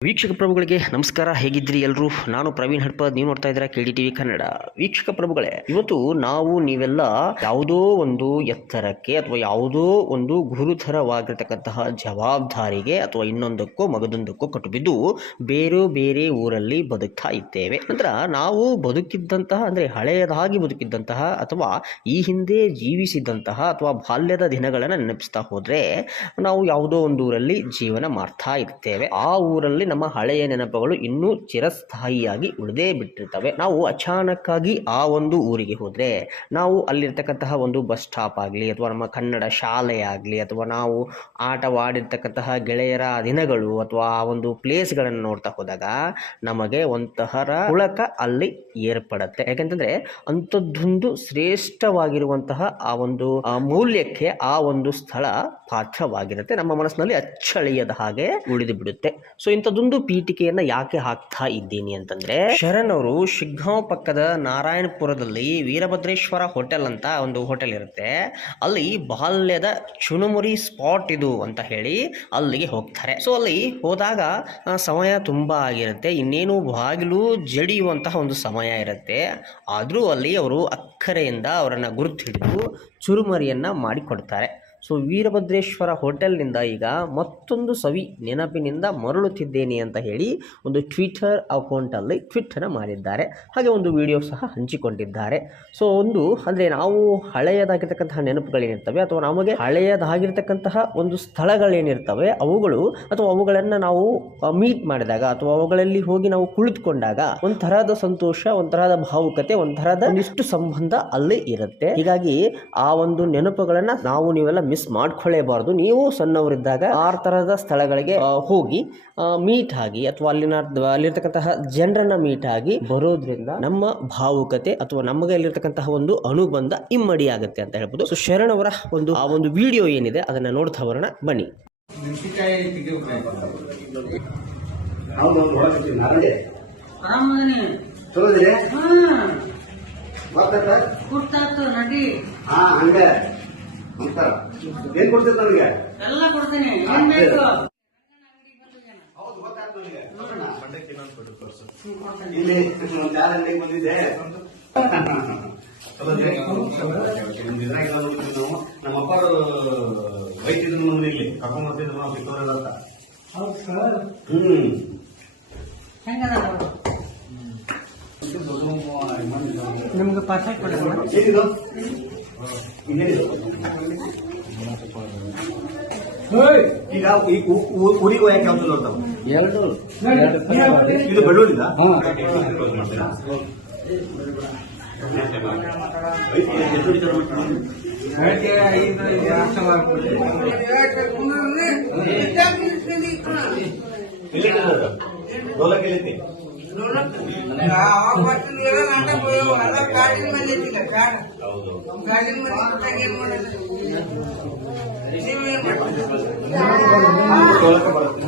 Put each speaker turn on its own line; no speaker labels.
ವೀಕ್ಷಕ ಪ್ರಭುಗಳಿಗೆ ನಮಸ್ಕಾರ. ಹೇಗಿದ್ರಿ ಎಲ್ಲರೂ ನಾನು ಪ್ರವೀಣ್ ಹಡ್ಪದ್ ನೀವು ನೋಡ್ತಾ ಇದ್ದೀರಾ ಕೆಡಿ ಟಿವಿ ಕನ್ನಡ. ವೀಕ್ಷಕ ಪ್ರಭುಗಳೇ, ಇವತ್ತು ನಾವು ನೀವೆಲ್ಲ ಯಾವುದೋ ಒಂದು ಎತ್ತರಕ್ಕೆ ಅಥವಾ ಯಾವುದೋ ಒಂದು ಗುರುತರವಾಗಿರ್ತಕ್ಕಂತಹ ಜವಾಬ್ದಾರಿಗೆ ಅಥವಾ ಇನ್ನೊಂದಕ್ಕೋ ಮಗದೊಂದಕ್ಕೋ ಕಟ್ಟುಬಿದ್ದು ಬೇರೆ ಬೇರೆ ಊರಲ್ಲಿ ಬದುಕ್ತಾ ಇದ್ದೇವೆ. ನಂತರ ನಾವು ಬದುಕಿದ್ದಂತಹ ಅಂದರೆ ಹಳೆಯದಾಗಿ ಬದುಕಿದ್ದಂತಹ ಅಥವಾ ಈ ಹಿಂದೆ ಜೀವಿಸಿದಂತಹ ಅಥವಾ ಬಾಲ್ಯದ ದಿನಗಳನ್ನು ನೆನಪಿಸ್ತಾ ಹೋದರೆ ನಾವು ಯಾವುದೋ ಒಂದು ಊರಲ್ಲಿ ಜೀವನ ಮಾಡ್ತಾ ಇರ್ತೇವೆ. ಆ ಊರಲ್ಲಿ ನಮ್ಮ ಹಳೆಯ ನೆನಪುಗಳು ಇನ್ನೂ ಚಿರಸ್ಥಾಯಿಯಾಗಿ ಉಳಿದೇ ಬಿಟ್ಟಿರ್ತವೆ. ನಾವು ಅಚಾನಕ್ಕಾಗಿ ಆ ಒಂದು ಊರಿಗೆ ಹೋದರೆ, ನಾವು ಅಲ್ಲಿರ್ತಕ್ಕಂತಹ ಒಂದು ಬಸ್ ಸ್ಟಾಪ್ ಆಗಲಿ, ಅಥವಾ ನಮ್ಮ ಕನ್ನಡ ಶಾಲೆ ಆಗಲಿ, ಅಥವಾ ನಾವು ಆಟವಾಡಿರ್ತಕ್ಕಂತಹ ಗೆಳೆಯರ ದಿನಗಳು, ಅಥವಾ ಆ ಒಂದು ಪ್ಲೇಸ್ಗಳನ್ನು ನೋಡ್ತಾ ಹೋದಾಗ ನಮಗೆ ಒಂತಹರ ಹುಳಕ ಅಲ್ಲಿ ಏರ್ಪಡುತ್ತೆ. ಯಾಕೆಂತಂದ್ರೆ, ಅಂಥದ್ದೊಂದು ಶ್ರೇಷ್ಠವಾಗಿರುವಂತಹ ಆ ಒಂದು ಮೌಲ್ಯಕ್ಕೆ ಆ ಒಂದು ಸ್ಥಳ ಪಾತ್ರವಾಗಿರುತ್ತೆ. ನಮ್ಮ ಮನಸ್ಸಿನಲ್ಲಿ ಅಚ್ಚಳಿಯದ ಹಾಗೆ ಉಳಿದು ಬಿಡುತ್ತೆ. ಸೊ ಇಂಥದ್ದೊಂದು ಪೀಠಿಕೆಯನ್ನು ಯಾಕೆ ಹಾಕ್ತಾ ಇದ್ದೀನಿ ಅಂತಂದ್ರೆ, ಶರಣ್ ಅವರು ಶಿಗ್ಗಾಂವ್ ಪಕ್ಕದ ನಾರಾಯಣಪುರದಲ್ಲಿ ವೀರಭದ್ರೇಶ್ವರ ಹೋಟೆಲ್ ಅಂತ ಒಂದು ಹೋಟೆಲ್ ಇರುತ್ತೆ. ಅಲ್ಲಿ ಬಾಲ್ಯದ ಚುನುಮುರಿ ಸ್ಪಾಟ್ ಇದು ಅಂತ ಹೇಳಿ ಅಲ್ಲಿಗೆ ಹೋಗ್ತಾರೆ. ಸೊ ಅಲ್ಲಿ ಹೋದಾಗ ಸಮಯ ತುಂಬ ಆಗಿರುತ್ತೆ. ಇನ್ನೇನು ಬಾಗಿಲು ಜಡಿಯುವಂತಹ ಒಂದು ಸಮಯ ಇರುತ್ತೆ. ಆದರೂ ಅಲ್ಲಿ ಅವರು ಅಕ್ಕರೆಯಿಂದ ಅವರನ್ನು ಗುರುತು ಹಿಡಿದು ಚುರುಮರಿಯನ್ನು ಮಾಡಿಕೊಡ್ತಾರೆ. ಸೊ ವೀರಭದ್ರೇಶ್ವರ ಹೋಟೆಲ್ನಿಂದ ಈಗ ಮತ್ತೊಂದು ಸವಿ ನೆನಪಿನಿಂದ ಮರಳುತ್ತಿದ್ದೇನೆ ಅಂತ ಹೇಳಿ ಒಂದು ಟ್ವಿಟರ್ ಅಕೌಂಟಲ್ಲಿ ಟ್ವಿಟ್ಟನ್ನು ಮಾಡಿದ್ದಾರೆ. ಹಾಗೆ ಒಂದು ವಿಡಿಯೋ ಸಹ ಹಂಚಿಕೊಂಡಿದ್ದಾರೆ. ಸೊ ಒಂದು ಅಂದರೆ ನಾವು ಹಳೆಯದಾಗಿರ್ತಕ್ಕಂತಹ ನೆನಪುಗಳೇನಿರ್ತವೆ ಅಥವಾ ನಮಗೆ ಹಳೆಯದಾಗಿರ್ತಕ್ಕಂತಹ ಒಂದು ಸ್ಥಳಗಳೇನಿರ್ತವೆ, ಅವುಗಳು ಅಥವಾ ಅವುಗಳನ್ನು ನಾವು ಮೀಟ್ ಮಾಡಿದಾಗ ಅಥವಾ ಅವುಗಳಲ್ಲಿ ಹೋಗಿ ನಾವು ಕುಳಿತುಕೊಂಡಾಗ ಒಂಥರದ ಸಂತೋಷ, ಒಂಥರದ ಭಾವುಕತೆ, ಒಂಥರದ ಒಂದಿಷ್ಟು ಸಂಬಂಧ ಅಲ್ಲಿ ಇರುತ್ತೆ. ಹೀಗಾಗಿ ಆ ಒಂದು ನೆನಪುಗಳನ್ನು ನಾವು ನೀವೆಲ್ಲ ಮಿಸ್ ಮಾಡ್ಕೊಳ್ಳೇಬಾರ್ದು. ನೀವು ಸಣ್ಣವರಿದ್ದಾಗ ಆ ಥರದ ಸ್ಥಳಗಳಿಗೆ ಹೋಗಿ ಮೀಟ್ ಆಗಿ ಅಥವಾ ಅಲ್ಲಿನ ಅಲ್ಲಿರ್ತಕ್ಕಂತಹ ಜನರನ್ನ ಮೀಟ್ ಆಗಿ ಬರೋದ್ರಿಂದ ನಮ್ಮ ಭಾವುಕತೆ ಅಥವಾ ನಮಗೆ ಅಲ್ಲಿರ್ತಕ್ಕಂತಹ ಒಂದು ಅನುಬಂಧ ಇಮ್ಮಡಿ ಆಗುತ್ತೆ ಅಂತ ಹೇಳ್ಬೋದು. ಸೊ ಶರಣ್ ಅವರ ಒಂದು ಆ ಒಂದು ವಿಡಿಯೋ ಏನಿದೆ ಅದನ್ನ ನೋಡ್ತಾ ಬರೋಣ. ಬನ್ನಿ.
ನಡಿ
ನಮಸ್ಕಾರ ಏನ್ ಕೊಡ್ತೇನೆ ನನಗೆ
ಎಲ್ಲ ಕೊಡ್ತೇನೆ. ಏನ್ ಬೇಕು?
ಹೌದು ನನಗೆ ಇಲ್ಲಿ ಒಂದು ಅಂಗಡಿಗೆ ಬಂದಿದ್ದೆ. ನಮ್ಮ ಅಪ್ಪರು ವೈದ್ಯರು ನಮ್ಮನ್ನ ಇಲ್ಲಿ ಕರ್ಕೊಂಡ್ ಬರ್ತಿದ್ರು ನಾವು ಅಂತ.
ಹೌದು ಸರ್.
ಹ್ಮ್.
ಹೆಂಗದ ನಿಮ್ಗೆ ಪಾಸ್
ಇನ್ನೇನಿದು ಈಗ ಈ ಊ- ಊ- ಊರಿಗೆ ಹೋಗಕ್ಕೆ ಯಾವ್ದು ನೋಡ್ತಾವ
ಎರಡು
ಇದು ಬೆಳ್ಳುಳ್ಳಿದ ಎಷ್ಟು ಹಿಡಿತಾರೆ ಮತ್ತೆ? ಎಲ್ಲಿ ಇಟ್ಟಿದ್ದಾರೆ ಅದು? ಢೋಲಕ್ ಎಲ್ಲೈತಿ? ಹೌದು ಢೋಲಕ ಬರುತ್ತೆ